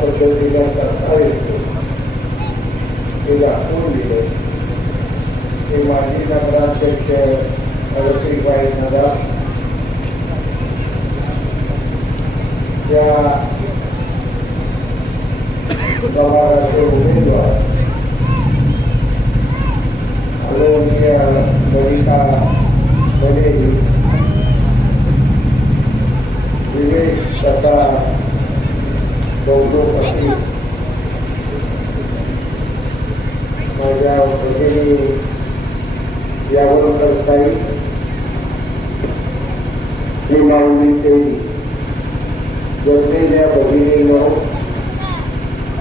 पद्धतीने करता येतो हे दाखवून दिले. हे माजी नगराध्यक्ष अलसीबाई नगर या प्रभागाचे उमेदवार आदरणीय ललिता बनेली, विवेक तथा गौरवपती माझ्या भगिनी यावलकरताई, ही माऊली देवी, जमलेल्या भगिनीनो,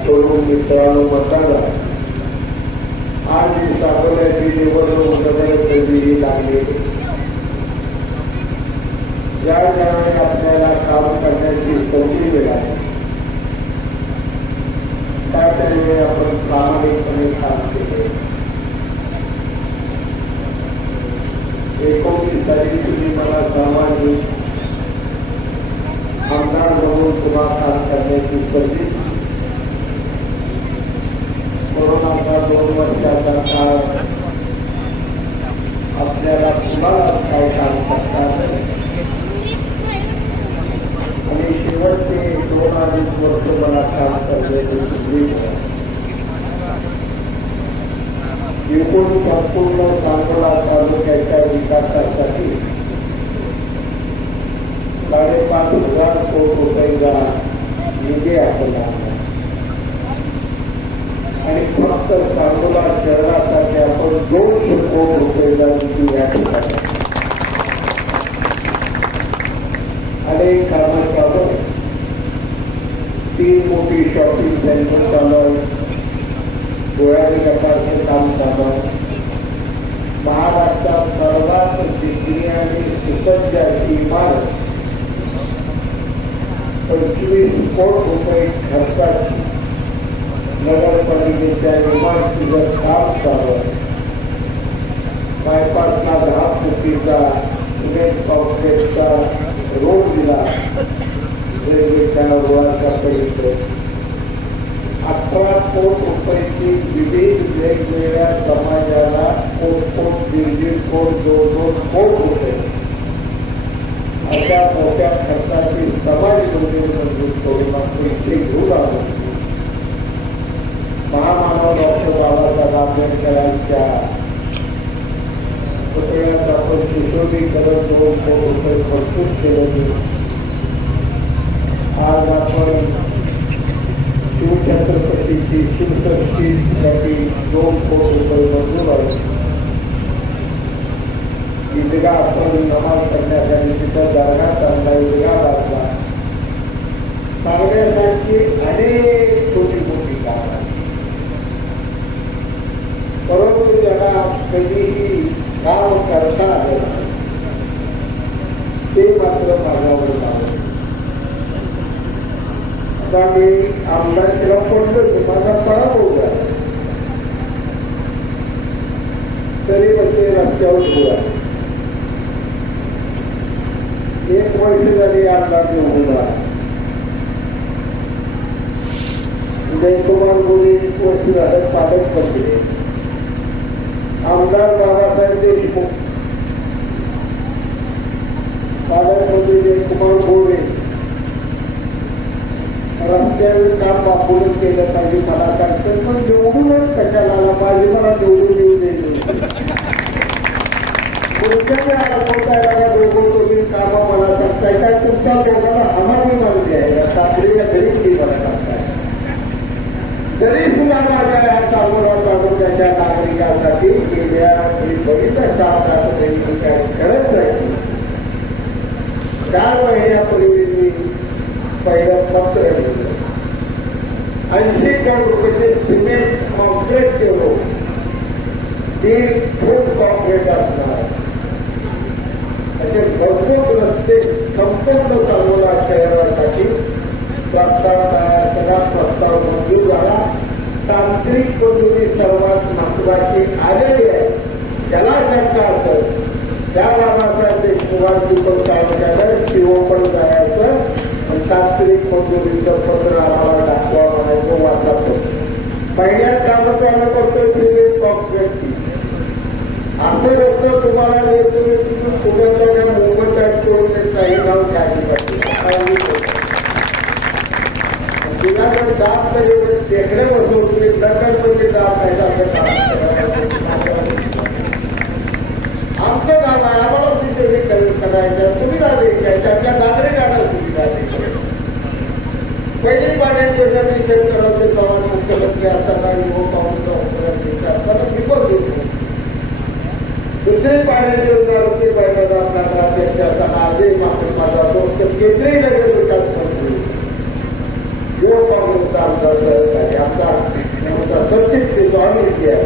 तरुण मित्रांनो, मतदार, आज साकोल्याची निवडणूक नगरसेवेची लागली. ज्या ज्यावेळी आपल्याला काम करण्याची संधी मिळाली त्या त्यावेळी आपण प्रामाणिकपणे काम केले. 19 साली तुम्ही मला सामाजिक आमदार म्हणून तुम्हाला काम करण्याची संधी. कोरोनाचा 2 वर्षाचा काळ आपल्याला तुम्हाला काय काम करतात आणि शेवटचे 2-2.5 वर्ष मला काम करण्याची संधी. एकूण संपूर्ण सांगोला तालुक्याच्या विकासासाठी 5,500 कोटी रुपयाचा निधी आपला आणि फक्त सांगोला शहरासाठी आपण 200 कोटी रुपयाचा निधी या ठिकाणी अनेक कामं चालू आहे. 3 मोठी शॉपिंग सेंटर चालू आहे. गोळ्याने गटारचे काम चालू आहे. महाराष्ट्रात सर्वात डिग्री आणि सुसज्ज अशी इमारत 25 कोटी रुपये खर्चाची नगरपालिकेच्या इमारतीचं काम चालू आहे. बायपासला 10 कोटीचा सिमेंट कॉन्क्रीटचा रोड दिला. रेल्वेच्या रुळाच्या पलीकडे 18 कोटी रुपयाची विविध वेगवेगळ्या समाजाला 1.5 कोटी 2 कोटी रुपये अशा मोठ्या खर्चाची समाज योजनेमध्ये पैसे घेऊन आलो. महामानव डॉक्टर बाबासाहेब आंबेडकरांच्या पुतळ्याचं आपण सुशोभीकरण 2 कोटी रुपये खर्चून केलं. आज आपण शिवछत्रपतीची शिवसृष्टीसाठी 2 कोटी रुपये मंजूर आहे. ईदगा आपण नमाज करण्यासाठी तिथं दर्गा चालला, ईदगा बांधला. सांगण्यासाठी अनेक छोटी मोठी कामं आहेत. परंतु ज्याला कधीही काम करता आलं ते मात्र माझ्यावर लावलं. आता मी आमदारकीला पडलो, माझा पराभव झाला तरी म्हणजे रस्त्यावर उभा. 1 वर्ष झाली आमदार निवडून राहिला. जयकुमार मोदी 1 वर्ष झालं पालकमंत्री. आमदार बाबासाहेब देशमुख, पालकमंत्री जयकुमार मोदी. रस्त्यावर काम बापून केलं पाहिजे मला सांगतं, पण निवडूनच कशाला माझी मला निवडून येऊ देईल. तुमच्याकडे आला दोघं कामं मला सांगताय काय? तुमच्या दोघांना हमाली मागणी आहे. साखरेच्या घरी तुम्ही मला सांगताय. तरी सुद्धा माझ्या या सांगोला तालुक्याच्या नागरिकांसाठी गेल्या बरीच 6-7 काय करत नाही. 4 महिन्यापूर्वी मी पहिलं पत्र लिहिलं. 80 कोटी रुपयाचे सिमेंट कॉन्क्रीटचे रोड, 1.5 फूट कॉन्क्रीट असणार असे भरपूर रस्ते संपूर्ण सांगोला शहरासाठी प्रस्ताव तयार केला. प्रस्ताव मंजूर झाला. तांत्रिक मंजुरी सर्वात महत्वाची आलेली आहे. ज्याला शंका असेल त्या बाबासाहेब देशमुखांची पण तालुक्याला शिवोपण जायचं आणि तांत्रिक मंजुरीचं पत्र आम्हाला दाखवा महिन्यात कामं चालू करतो फ्री ऑफ व्यक्ती असं रस्ता तुम्हाला जर तुम्ही तिथून कुटुंबाच्या मोबदल्यात करून काही गाव घ्यायला पाहिजे तुझ्याकडे दाब तर एवढे टेकडे बसवून तुम्ही दंडामध्ये दाब नाही आमचं काम आहे आम्हाला तिथे करायच्या सुविधा द्यायच्या त्या नागरिकांना सुविधा द्यायच्या पहिली पाण्याची योजना शेतकऱ्यांचे गावात मुख्यमंत्री असताना असताना विपद देतो दुसरी पाण्याची योजना होती पहिल्यांदा नगराध्यक्ष असताना आजही माझा दोस्त केंद्रीय नगर विकास मंत्री जो काँग्रेसचा आमचा सहकारी आमचा सचिव स्वामी आहे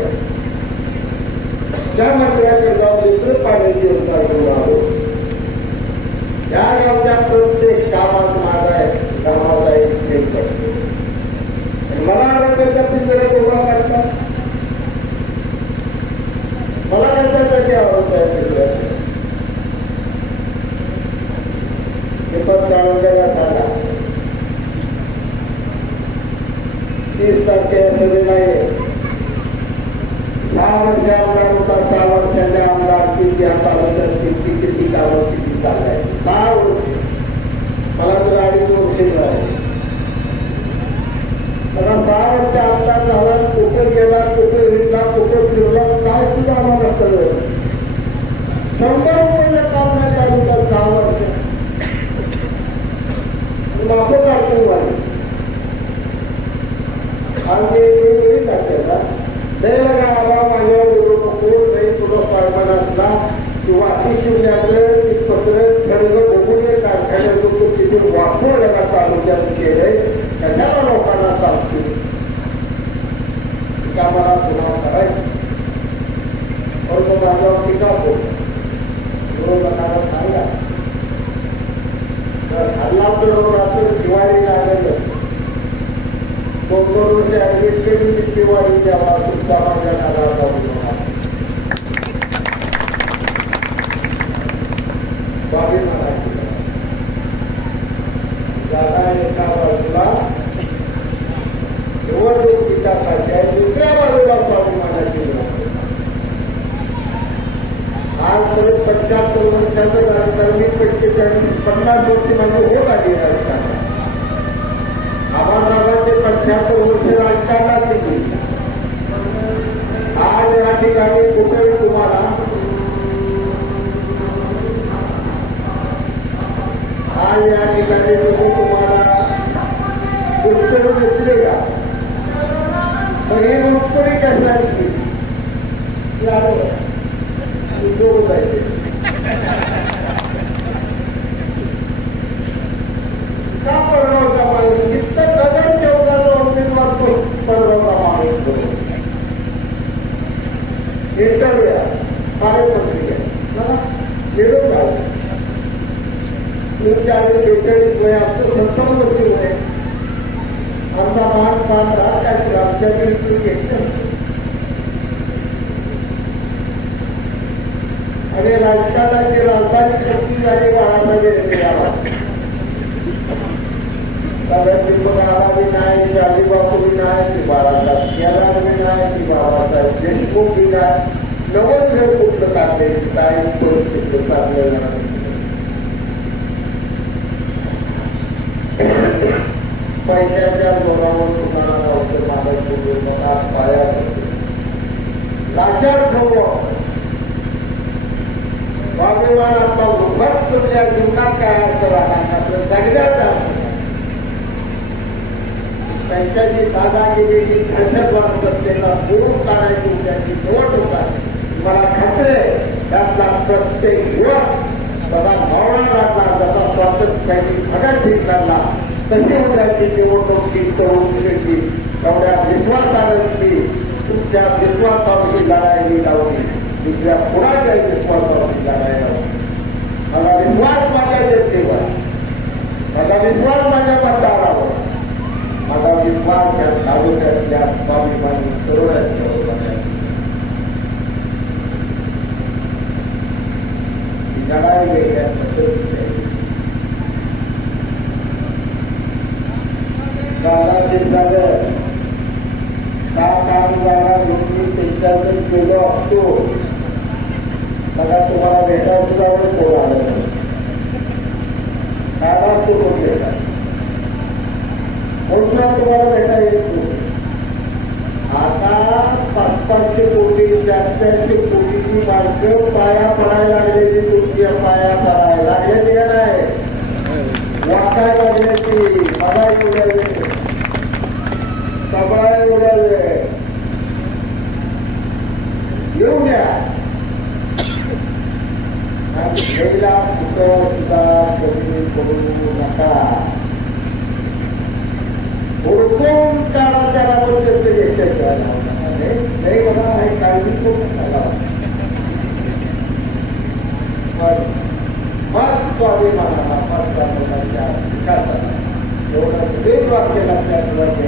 त्या मंत्र्याकडे जाऊन दुसरं पाण्याची योजना घेऊन आलो या गावच्या प्रत्येक कामात माझा गावाचा एक स्टेप करतो मला आरोग्याच्या पिंजऱ्या उभा करतात मला कशासाठी आवडत आहे पिंजऱ्या हे पण चालवल्याला सांगा 30 तारखेला नाही 6 वर्ष आमदार होता 6 वर्षाच्या आमदारकीची किती कामं किती चाललंय 6 वर्ष मला तर 2.5 वर्ष मिळाले मला 6 वर्ष आमदार झाला कुठं गेला कुठं हिंडला कुठं फिरला काय सुद्धा आम्हाला कळलं 100 रुपयाचं काम नाही चालू का 6 वर्ष माफो काढतो वाली आणि जाते ना माझ्या कोण नाही तुला साहेबान असला किंवा अतिशून्याचं पत्र ठरलं बघून कारखान्यातून तो तिथे वापर लगा तालुक्यात केलंय कशाला लोकांना सांगतो का मला चुनाव करायचं परंतु माझ्यावर टीका विरोधकांना सांगा तर हल्ला तर रात्र दिवाळी लागलं 2 वर्ष ऍडमिट करून दिवाळी द्यावा तुमचा माझ्या नादाला जाऊन बाबी म्हणायची जागा एका बाजूला निवडणूक विकासाची आहे दुसऱ्या बाजूला स्वाभिमानाची आजपर्यंत 75 वर्षाचं राजकारण 45-50 वर्ष माझं होत आली राजकारण आबासाहेबांचे 75 वर्ष राजकारणात दिली आज या ठिकाणी कुठेही तुम्हाला आज या ठिकाणी तुम्हाला पुष्कळ दिसले का पण ही मुस्करी कशाची उद्योग जायचे का परगावचा माणूस इतकं दगड ठेवण्याचा उमेदवार तो परगावचा माणूस बरोबर इंटरव्ह्यू कार्यपत्रिका निरोप झाला तुमच्या आधी 42 वय आमचं 57 वर्ष वय आमचा मान राहत काय आमच्याकडे तुम्ही घेतलं आणि राजकारणाची राजधानी कोणती झाली बाळासाहेब याला आला बी नाही शाजी बापू बी नाही ती बाळासाहेब केदार बी नाही ती बाळासाहेब देशमुख बी नाही नवल घर कुठलं काढले काही परिस्थिती चाललेलं नाही पैशाच्या जोरावर तुम्हाला औषध मागायचं पाया लाचार ठेवलं स्वाभिमान आपला उद्ध्वस्त तुमच्या जीवनात काय अर्थ राहणार आपलं जगण्यात पैशाची दादागिरी दहशतवाद सत्तेला दूर काढायची उद्याची निवडणूक आहे मला खात्री आहे त्यातला प्रत्येक युवक जसा भावना लागला जसा स्वातंत्र्याची भगतसिंग लागला तशी उद्याची निवडणूक करून दिली एवढ्या विश्वासाने तुमच्या विश्वासावरची लढाई लावली दुसऱ्या कुणाच्या विश्वासावरची लढाई लावली माझा विश्वास माझ्या जनतेवर माझा विश्वास माझ्या मतदारावर माझा विश्वास त्या तालुक्यातल्या स्वाभिमानी तरुणांच्या लढाई वेगळ्या पद्धतीने दादा झालं काम जागा घेऊन त्यांच्याकडे गेलो असतो मला तुम्हाला भेटायला सुद्धा कोण आलं नाही. काय असतो कोण भेटाय कोणता तुम्हाला भेटा येतो. आता 500-500 कोटी 400 कोटीची माणसं पाया पडायला लागलेली तुमच्या पाया करायला लागलेली का नाही. वाटायला लागल्याची मला उडाले सगळ्या उडाले येऊ द्या. घ्यायला कुठं सुद्धा कमी करू नका. हुडकून काढा त्याला पण घेतल्याशिवाय नाही बघा हे काळजी करू नका. मग स्वाभिमानाला मग विकासाला एवढं एक वाक्य लक्षात ठेवायचे.